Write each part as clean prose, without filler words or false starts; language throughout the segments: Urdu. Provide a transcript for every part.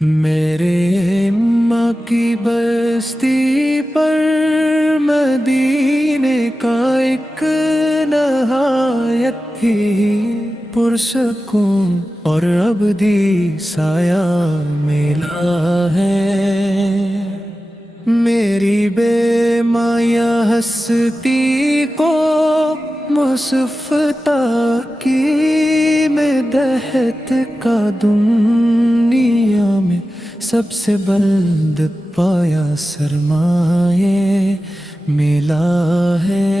میرے اماں کی بستی پر مدینے کا ایک نہایت ہی پرسکون اور ابدی سایہ ملا ہے۔ میری بے مایہ ہستی کو مصفتا کی میں دہت کا دنیا میں سب سے بلند پایا سرمایہ ملا ہے۔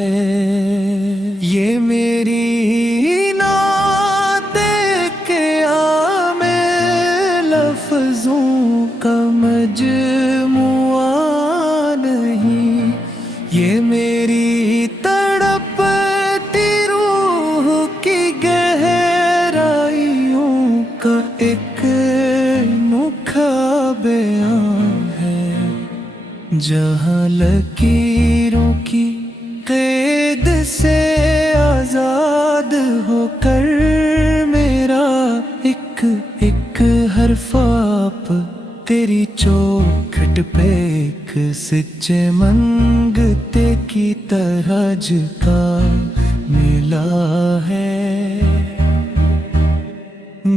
یہ میری نعت قیام میں لفظوں کا مجموعہ نہیں، یہ میری تڑپتی روح کی گہرائیوں کا ایک انوکھا بیان ہے۔ جہاں لکیروں کی قید سے آزاد ہو کر میرا ایک ایک حرف آپ تیری چوکھٹ پہ ایک سچے منگتے کی طرح جھکا ملا ہے۔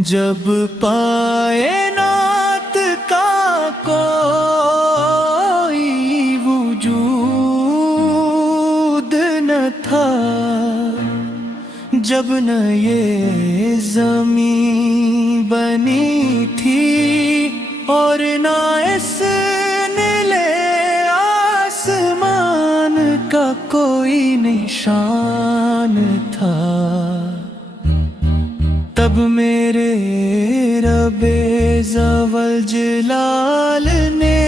جب پائے نعت کا کوئی وجود نہ تھا، جب نہ یہ زمین بنی تھی اور نہ اس نیلے آسمان کا کوئی نشان تھا، تب میرے رب ذوالجلال نے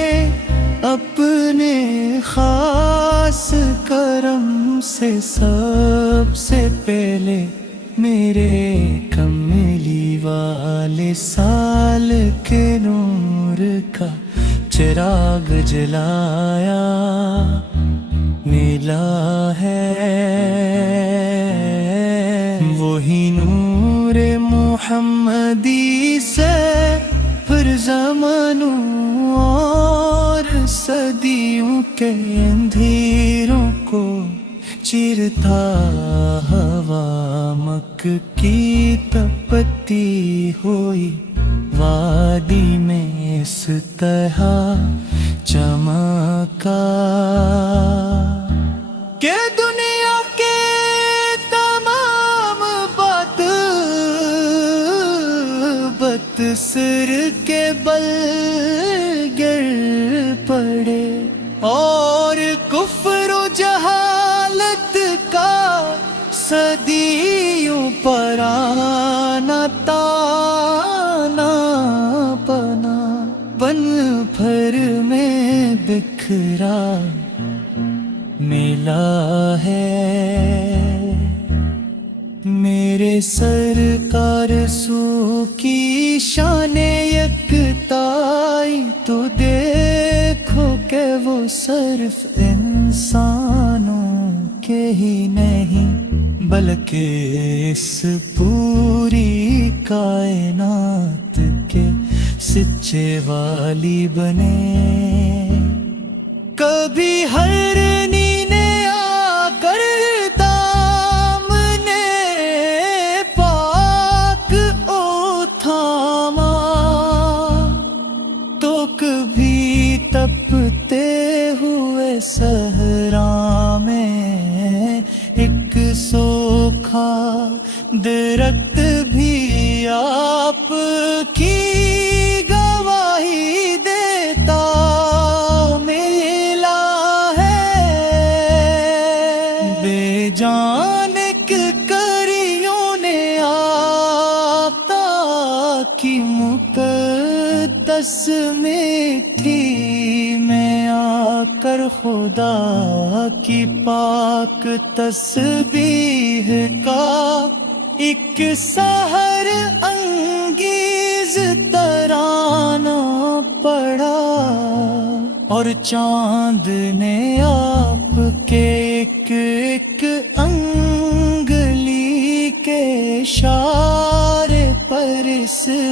اپنے خاص کرم سے سب سے پہلے میرے کملی والے سال کے نور کا چراغ جلایا ملا ہے۔ وہی نور محمدی سے پھر زمانوں اور صدیوں کے اندھیروں کو چیرتا ہوا مکہ کی تپتی ہوئی وادی میں اس طرح چمکا کہ دنیا کے تمام بت سر کے بل گر پڑے اور کفر و جہالت کا صدیوں پرانا تانا بنا بن بھر میں بکھرا ملا ہے۔ میرے سرکار سو کی شان یکتائی تو دیکھو کہ وہ صرف انسانوں کے ہی نہیں بلکہ اس پوری کائنات کے سچے والی بنے۔ کبھی ہر نینے آ کر دامنے پاک او تھاما تو کبھی تپتے ہوئے صحرا میں ایک سوکھا درخت بھی آپ کی گواہی دیتا ملا ہے۔ بے جان کریوں نے آتا کی مقدس میٹھی میں آ کر خدا کی پاک تسبیح کا ایک سحر انگیز ترانہ پڑھا اور چاند نے آپ کے ایک ایک انگلی کے اشارے پر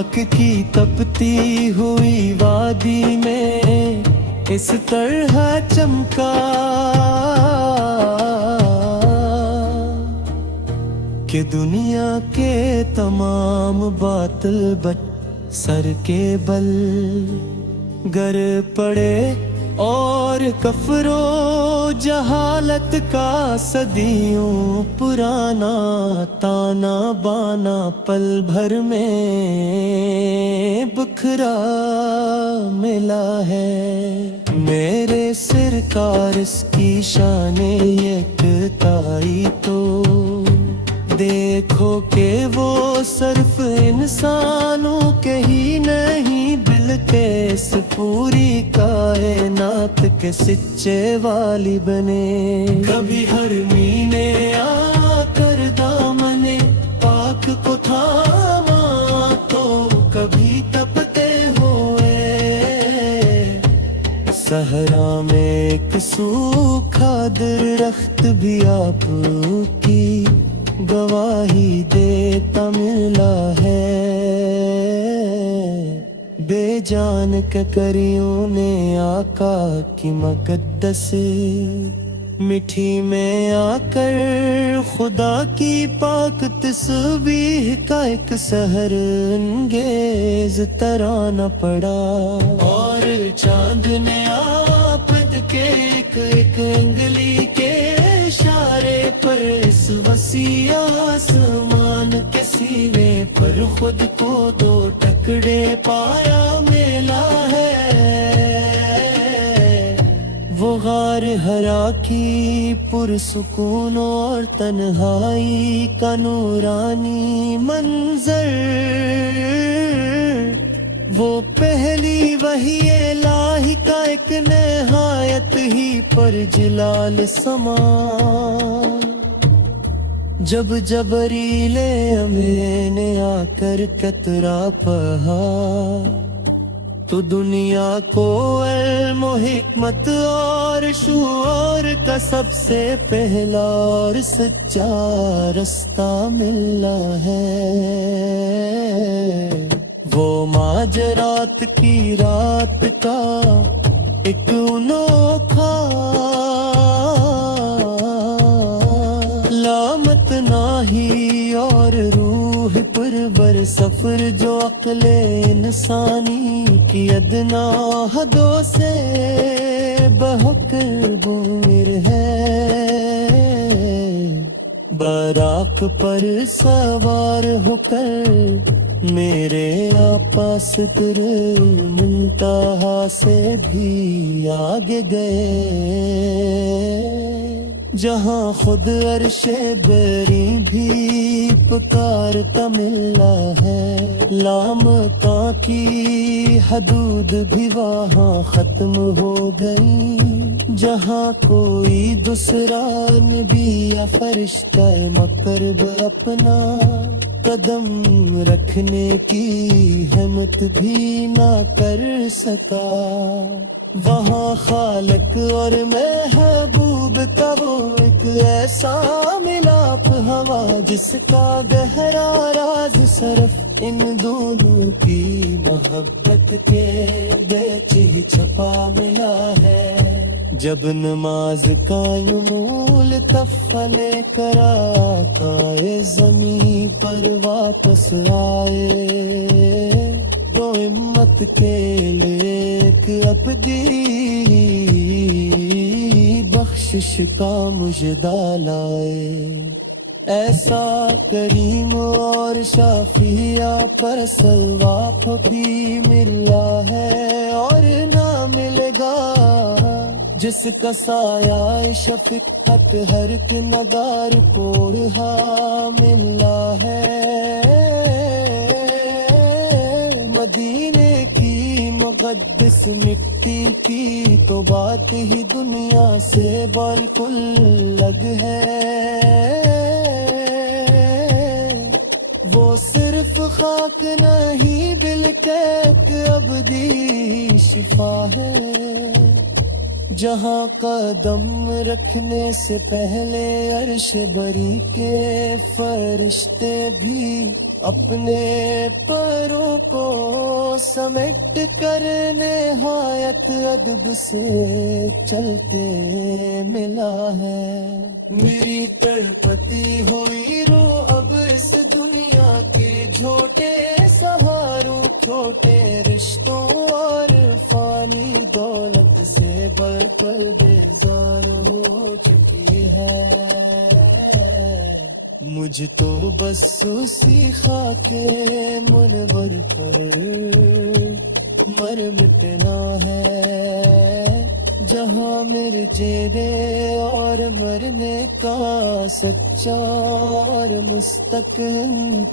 حق کی تپتی ہوئی وادی میں اس طرح چمکا کہ دنیا کے تمام باطل بت سر کے بل گر پڑے، اور کفر و جہالت کا صدیوں پرانا تانا بانا پل بھر میں بکھرا ملا ہے۔ میرے سرکار اس کی شان یکتائی تو دیکھو کہ وہ صرف انسانوں کے ہی نہیں بلکہ اس پوری کائنات کے سچے والی بنے۔ کبھی ہر مینے آ کر دامن پاک کو تھاما تو کبھی تپتے ہوئے صحرا میں ایک سوکھا درخت بھی آپ کی گواہی دیتا ملا ہے۔ بے جان کے کریوں نے آقا کی مقدس مٹھی میں آ کر خدا کی پاک تسبیح کا ایک سحر انگیز ترانہ پڑا، اور چاند نے آپد کے ایک ایک انگلی کے اشارے پر اس وسیع آسمان کے سینے پر خود کو دو ٹکڑے پایا ملا ہے۔ وہ غار ہرا کی پرسکون اور تنہائی کا نورانی منظر، وہ پہلی وحی الہی کا ایک نہایت ہی پر جلال سما، جب جبریل امین نے آ کر قطرہ پہا تو دنیا کو علم و حکمت اور شعور کا سب سے پہلا اور سچا رستہ ملا ہے۔ وہ ماجرات کی رات کا ایک انوکھا لامت ناہی اور روح پرور سفر جو عقل انسانی کی ادنا حدوں سے بہتر بور ہے۔ براق پر سوار ہو کر میرے آقا صدر منتہا سے بھی آگے گئے، جہاں خود عرش بری بھی پکارتا ملا ہے۔ لامکاں کی حدود بھی وہاں ختم ہو گئی، جہاں کوئی دوسرا نبی یا فرشتہ مقرب اپنا قدم رکھنے کی ہمت بھی نہ کر سکا۔ وہاں خالق اور محبوب کا وہ ایک ایسا ملاپ ہوا جس کا گہرا راز صرف ان دونوں کی محبت کے بیچ ہی چھپا ملا ہے۔ جب نماز کا یمول تفہ لے کر آقا زمین پر واپس آئے تو امت کے لیے ایک ابدی بخشش کا مژدہ لائے۔ ایسا کریم اور شافیہ پر سلوات بھی ملا ہے اور نہ ملے گا، جس کا سایہ شفقت ہر ایک نگار پورہا ملا ہے۔ مدینے کی مقدس مٹی کی تو بات ہی دنیا سے بالکل الگ ہے، وہ صرف خاک نہیں بلکہ ایک ابدی شفا ہے۔ جہاں قدم رکھنے سے پہلے عرش بری کے فرشتے بھی اپنے پروں کو سمیٹ کر نہایت ادب سے چلتے ملا ہے۔ میری تڑپتی ہوئی روح اب اس دنیا کے جھوٹے سہاروں، چھوٹے رشتوں اور فانی دولت سے برپر بیزار ہو چکی ہے۔ مجھ تو بس اسی خاک منور پر مر مٹنا ہے، جہاں میرے جینے اور مرنے کا سچا اور مستقل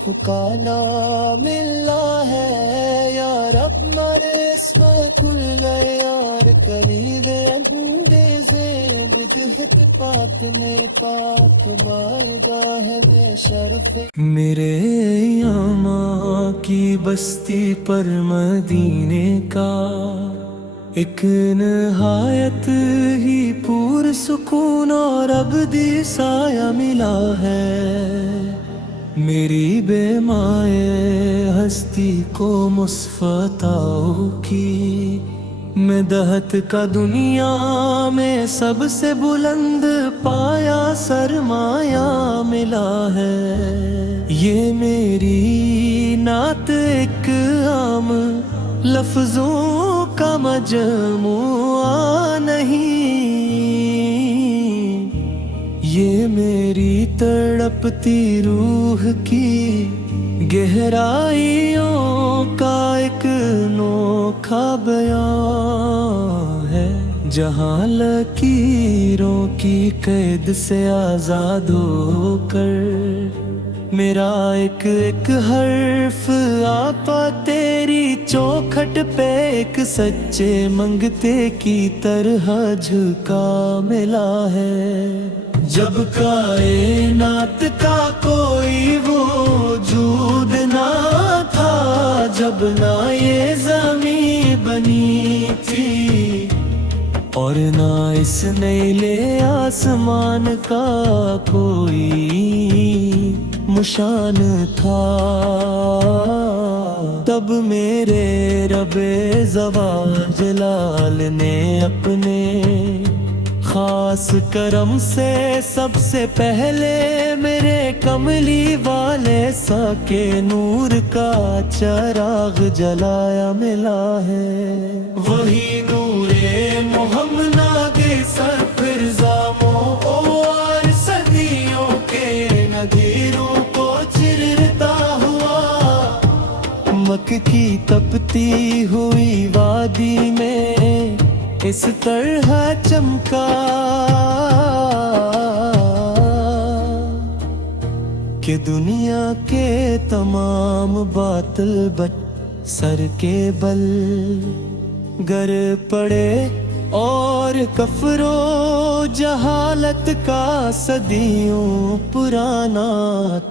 ٹھکانہ ملا ہے۔ یا رب مر اسم کل یار کلید انگریز بدہت پاتنے پاک بارگاہ میں شرف۔ میرے یاما کی بستی پر مدینے کا ایک نہایت ہی پور سکون اور ابدی سایہ ملا ہے۔ میری بے مائے ہستی کو مصفتاؤ کی میں دہت کا دنیا میں سب سے بلند پایا سرمایہ ملا ہے۔ یہ میری نعت ایک عام لفظوں کا مجموعہ نہیں، یہ میری تڑپتی روح کی گہرائیوں کا ایک نوکھا بیان ہے۔ جہاں لکیروں کی قید سے آزاد ہو کر میرا ایک ایک حرف آپا تیری چوکھٹ پہ ایک سچے منگتے کی طرح جھکا ملا ہے۔ جب کائنات کا کوئی وجود نہ تھا، جب نہ یہ زمین بنی تھی اور نہ اس نیلے آسمان کا کوئی مشان تھا، تب میرے رب زوال جلال نے اپنے خاص کرم سے سب سے پہلے میرے کملی والے سا کے نور کا چراغ جلایا ملا ہے۔ وہی نور محمد ناگے سرفرزاموں اور صدیوں کے نذیروں کو چرتا ہوا مکہ کی تپتی ہوئی وادی میں اس طرح چمکا کہ دنیا کے تمام باطل بت سر کے بل گر پڑے، اور کفر و جہالت کا صدیوں پرانا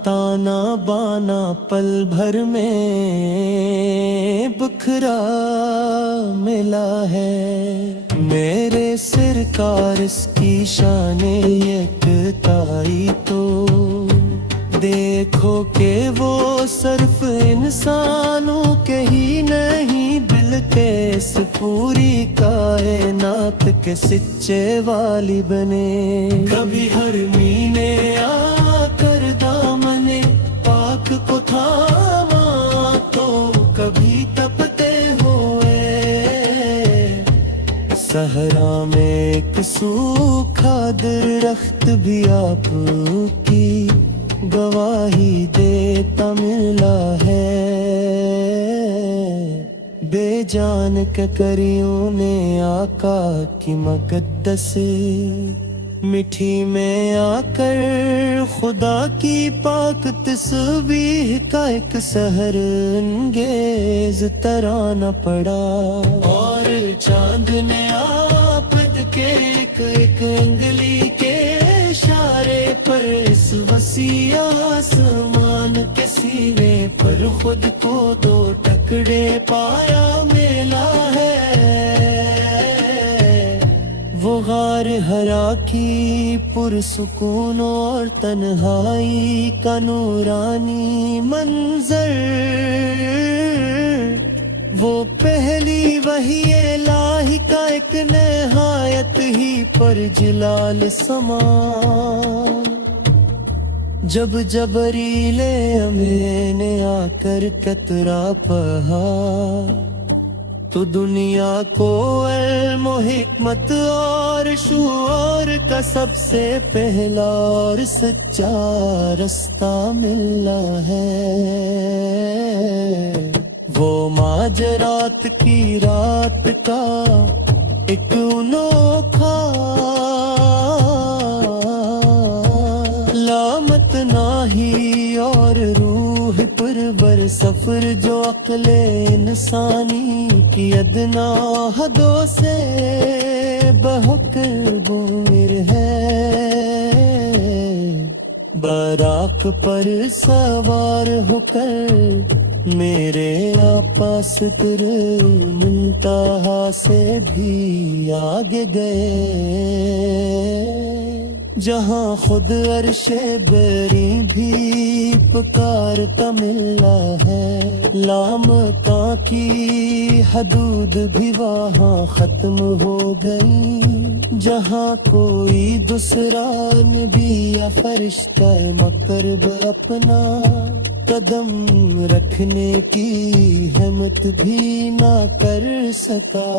تانا بانا پل بھر میں بکھرا ملا ہے۔ میرے سرکار اس کی شان یکتائی تو دیکھو کہ وہ صرف انسانوں کے ہی نہیں بلکہ اس پوری کائنات کے سچے والی بنے۔ کبھی ہر مینے آ کر دامن پاک کو تھاما تو کبھی تپتے ہوئے صحرا میں ایک سوکھا درخت بھی آپ کی گواہی دیتا ملا ہے۔ بے جان کے کریوں نے آقا کی مقدس مٹھی میں آ کر خدا کی پاک تسبیح کا ایک سحر انگیز ترانہ پڑا، اور چاند نے عابد کے ایک ایک انگلی کے اشارے پر اس وسیع آسمان کے سینے پر خود کو دو ٹکڑے پایا ملا ہے۔ غار ہرا کی پرسکون اور تنہائی کا نورانی منظر، وہ پہلی وحی الہی کا ایک نہایت ہی پر جلال سما، جب جبریل امین نے آ کر قطرہ پڑھا تو دنیا کو علم و حکمت اور شعور کا سب سے پہلا اور سچا رستہ ملا ہے۔ وہ ماجرات کی رات کا ایک انوکھا لامت ناہی اور روح پرور سفر جو عقل انسانی کی ادنا حدوں سے بہتر بومر ہے، براق پر سوار ہو کر میرے آقا صدر منتہا سے بھی آگے گئے، جہاں خود عرش بری بھی پکارتا ملا ہے، لامکاں کی حدود بھی وہاں ختم ہو گئی، جہاں کوئی دوسرا نبی یا فرشتہ مقرب اپنا قدم رکھنے کی ہمت بھی نہ کر سکا،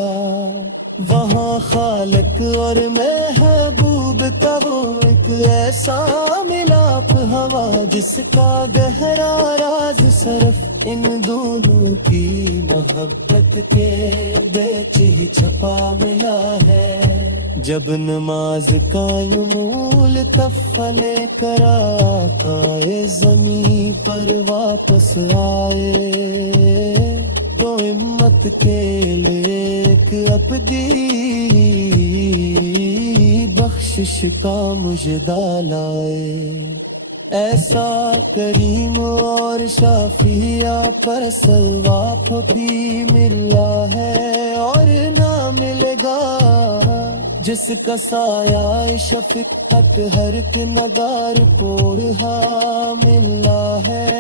وہاں خالق اور محبوب کا وہ ایک ایسا ملاپ ہوا جس کا گہرا راز صرف ان دونوں کی محبت کے بیچ ہی چھپا ملا ہے۔ جب نماز قائم تف لے کر آقائے زمین پر واپس آئے تو ہمت کے لیک ابدی بخشش کا مژدہ لائے، ایسا کریم اور شافیہ پر ثواب بھی ملا ہے اور نہ ملے گا، جس کا سایہ شفقت ہر ایک نگار پورہا ملا ہے۔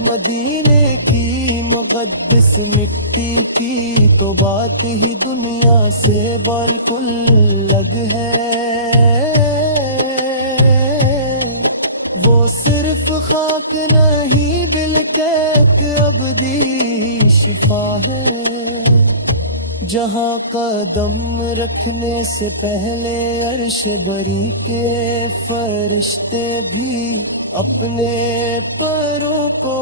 مدینے کی مقدس مٹی کی تو بات ہی دنیا سے بالکل الگ ہے، وہ صرف خاک نہیں بلکہ ایک ابدی شفا ہے، جہاں قدم رکھنے سے پہلے عرش بری کے فرشتے بھی اپنے پروں کو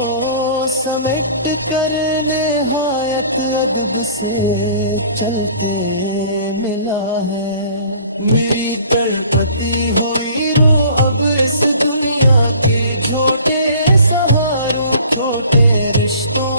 سمیٹ کر نہایت ادب سے چلتے ملا ہے۔ میری تڑپتی ہوئی روح اب اس دنیا کے جھوٹے سہاروں چھوٹے رشتوں